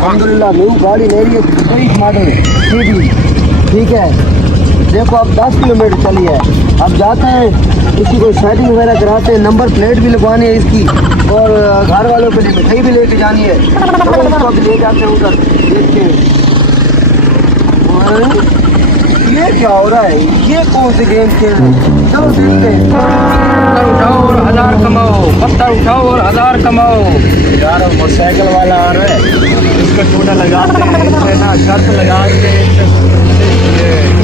अल्हम्दुलिल्लाह न्यू गाड़ी ले रही है 23 मॉडल सीधी, ठीक है। देखो अब 10 किलोमीटर चली है। अब जाते हैं इसकी कोई सेटिंग वगैरह कराते हैं, नंबर प्लेट भी लगवानी है इसकी और घर वालों के लिए मिठाई भी लेके जानी है। तो इसको अभी ले जाते हैं उधर, देखते हैं। ये क्या हो रहा है, ये कौन से गेम खेल रहे हैं, चलो देखते हैं। पत्थर उठाओ और 1000 कमाओ, पत्थर उठाओ और 1000 कमाओ। यार मोटरसाइकिल वाला आ रहा है, इसको टूटा लगाते हैं, इससे ना शर्त लगा के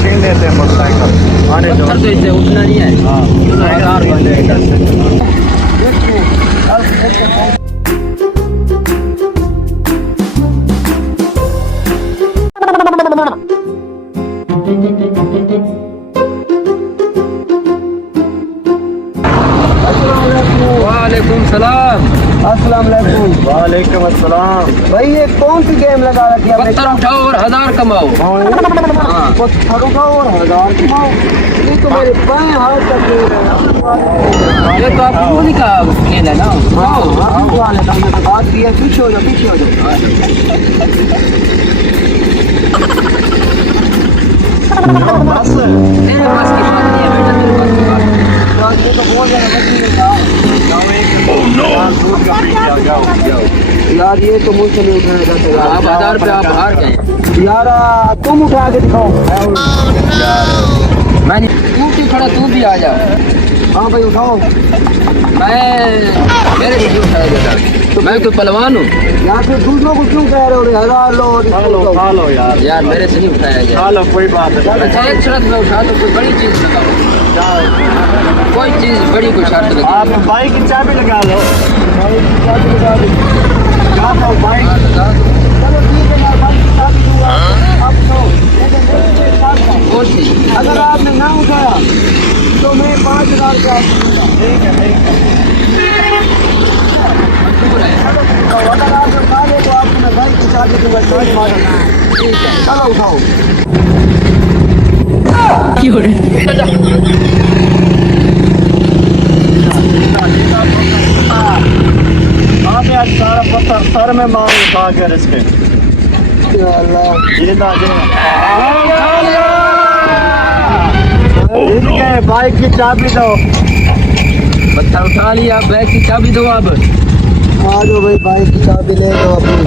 छीन लेते हैं मोटरसाइकिल। आने दो, पत्थर तो इससे उठना नहीं है। हाँ 1000 बन जाएगा। देखिए अब देखते हैं। वालेकुम सलाम। अस्सलाम वालेकुम। वालेकुम अस्सलाम। भाई ये कौन सी गेम लगा रखी है आपने? पत्थर उठाओ और 1000 कमाओ। पत्थर उठाओ और 1000 कमाओ। ये तो मेरे बाएं हाथ का खेल है। ये तो आपको नहीं कहा खेल है ना। हाँ आपको वाले हमने तो बात की है। पीछे हो जाओ, पीछे हो जाओ। बस मेरे पास की बात नहीं है बेटा, तेरे पास की बात है। ये तो बहुत ज्यादा मछली है यार, ये तो मुझसे नहीं उठाया जाता यार। आप 1000 रुपये आप हार गए यार। तुम उठा के दिखाओ। मैं नहीं, तू क्यों खड़ा, तू भी आ जा। हाँ भाई उठाओ। मैं मेरे से क्यों उठाया जाता, तो मैं कोई पहलवान हूँ यार? फिर दूसरों को क्यों कह रहे हो? 1000 लो और इसको लो। खा लो यार। यार, मेरे से नहीं उठाया जाता। खा लो, कोई बात नहीं। अच्छा एक शर्त में उठा तो कोई बड़ी चीज लगाओ, कोई चीज बड़ी कोई शर्त लगा। आप बाइक की चाबी लगा लो। बाइक की चाबी लगा दो। लगा दो बाइक। चलो ठीक है यार, बाइक की चाबी दूंगा आपको। लेकिन एक बात है, कौन सी? अगर आपने ना उठाया तो मैं 5000 रुपये आपको दूंगा। ठीक है ठीक है। अगर आप उठा ले तो आपको मैं बाइक की चाबी दूंगा। ठीक है चलो उठाओ। आप यार सारा पत्थर सर में मार उठा कर इसके। या अल्लाह। इसके बाइक की चाबी दो। पत्थर उठा लिया, बैग की चाबी दो। अब आ जाओ भाई, बाइक की चाबी ले लो अपनी।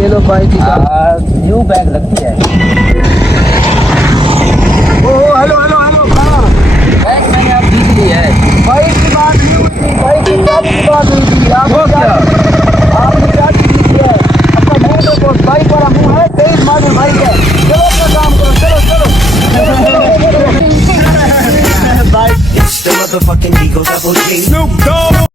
ये लो बाइक की चाबी। न्यू बैग लगती है। ओह हेलो हेलो हेलो, कहाँ? बैग मैंने आप जीत ली है। बाइक की बात नहीं हुई थी, बाइक की चाबी की बात हुई थी। वो क्या? आपने चाबी दी है। अपना मुँह देखो, बाइक वाला मुँह है, 23 मॉडल बाइक है। चलो अपना काम करो, चलो चलो। Bike It's the motherfucking Eagle Double G. Snoop Dogg.